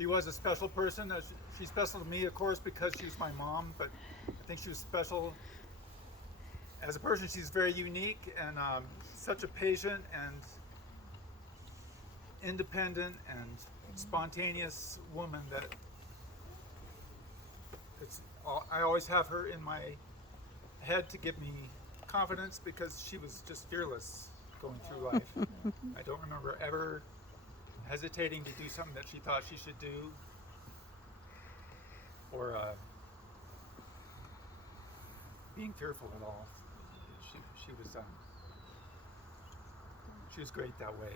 She was a special person. She's special to me, of course, because she was my mom, but I think she was special as a person. She's very unique and such a patient and independent and spontaneous woman that I always have her in my head to give me confidence because she was just fearless going through life. I don't remember ever hesitating to do something that she thought she should do, or being fearful at all. She was great that way.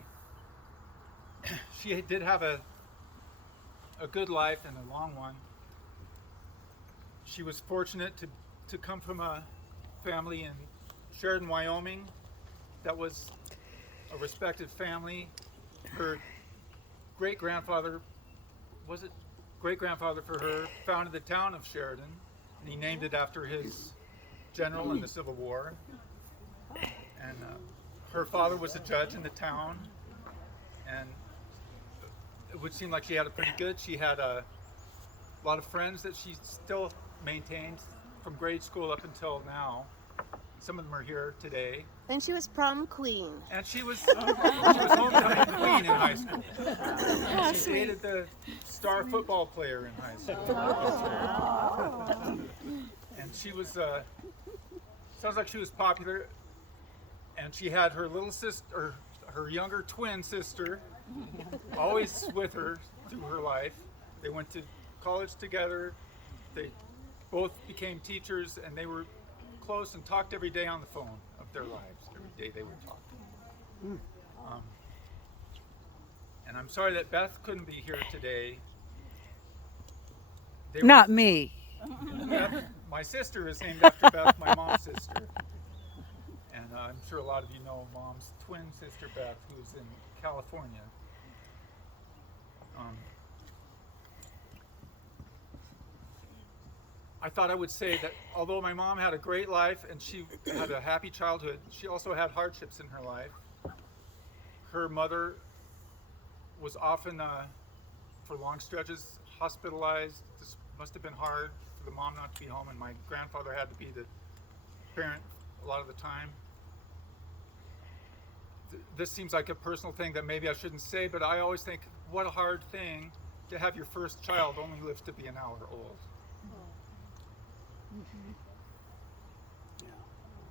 She did have a good life and a long one. She was fortunate to come from a family in Sheridan, Wyoming that was a respected family. Her great-grandfather for her, founded the town of Sheridan, and he named it after his general in the Civil War. And her father was a judge in the town, and it would seem like she had it pretty good. She had a lot of friends that she still maintained from grade school up until now. Some of them are here today. And she was prom queen. And she was homecoming queen in high school. And she dated the star football player in high school. And she was, sounds like she was popular. And she had her little sister, or her younger twin sister, always with her through her life. They went to college together. They both became teachers, and they were close and talked every day on the phone of their lives. Every day they would talk. And I'm sorry that Beth couldn't be here today. Not me. Beth, my sister is named after Beth, my mom's sister. And I'm sure a lot of you know Mom's twin sister, Beth, who's in California. I thought I would say that although my mom had a great life and she had a happy childhood, she also had hardships in her life. Her mother was often, for long stretches, hospitalized. This must have been hard for the mom not to be home, and my grandfather had to be the parent a lot of the time. This seems like a personal thing that maybe I shouldn't say, but I always think, what a hard thing to have your first child only live to be an hour old.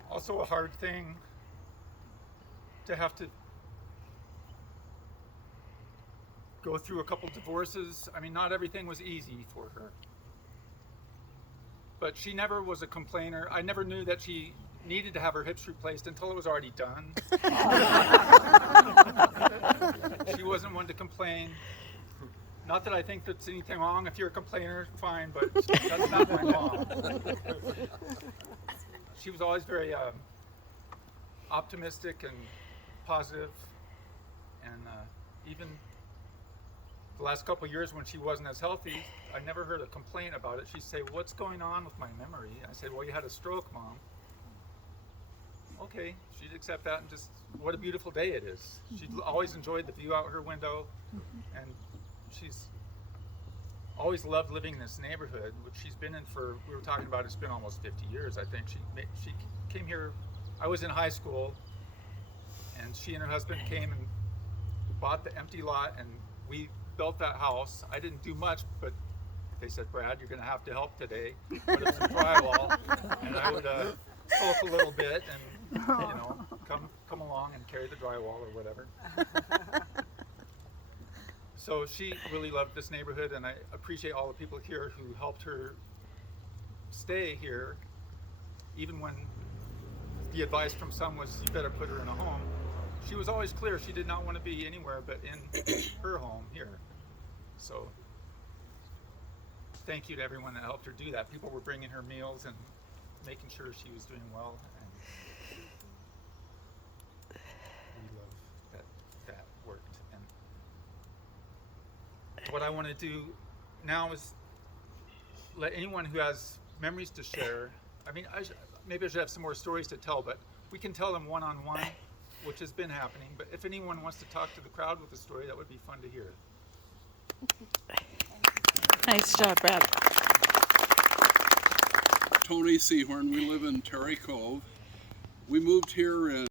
Also a hard thing to have to go through a couple divorces. I mean, not everything was easy for her. But she never was a complainer. I never knew that she needed to have her hips replaced until it was already done. She wasn't one to complain. Not that I think that's anything wrong. If you're a complainer, fine, but that's not my mom. She was always very optimistic and positive, and even the last couple of years when she wasn't as healthy, I never heard a complaint about it. She'd say, "What's going on with my memory?" I said, "Well, you had a stroke, Mom." Okay, she'd accept that and just, what a beautiful day it is. She always enjoyed the view out her window, and she's always loved living in this neighborhood, which she's been in for, we were talking about, it's been almost 50 years, I think. She came here, I was in high school, and she and her husband came and bought the empty lot, and we built that house. I didn't do much, but they said, "Brad, you're gonna have to help today. Put up some drywall," and I would sulk a little bit and, come along and carry the drywall or whatever. So she really loved this neighborhood, and I appreciate all the people here who helped her stay here, even when the advice from some was, you better put her in a home. She was always clear she did not want to be anywhere but in her home here. So thank you to everyone that helped her do that. People were bringing her meals and making sure she was doing well. And we love that worked. And what I want to do now is let anyone who has memories to share. I mean, maybe I should have some more stories to tell, but we can tell them one-on-one, which has been happening. But if anyone wants to talk to the crowd with a story, that would be fun to hear. Nice job, Brad. Tony Seahorn. We live in Terry Cove. We moved here in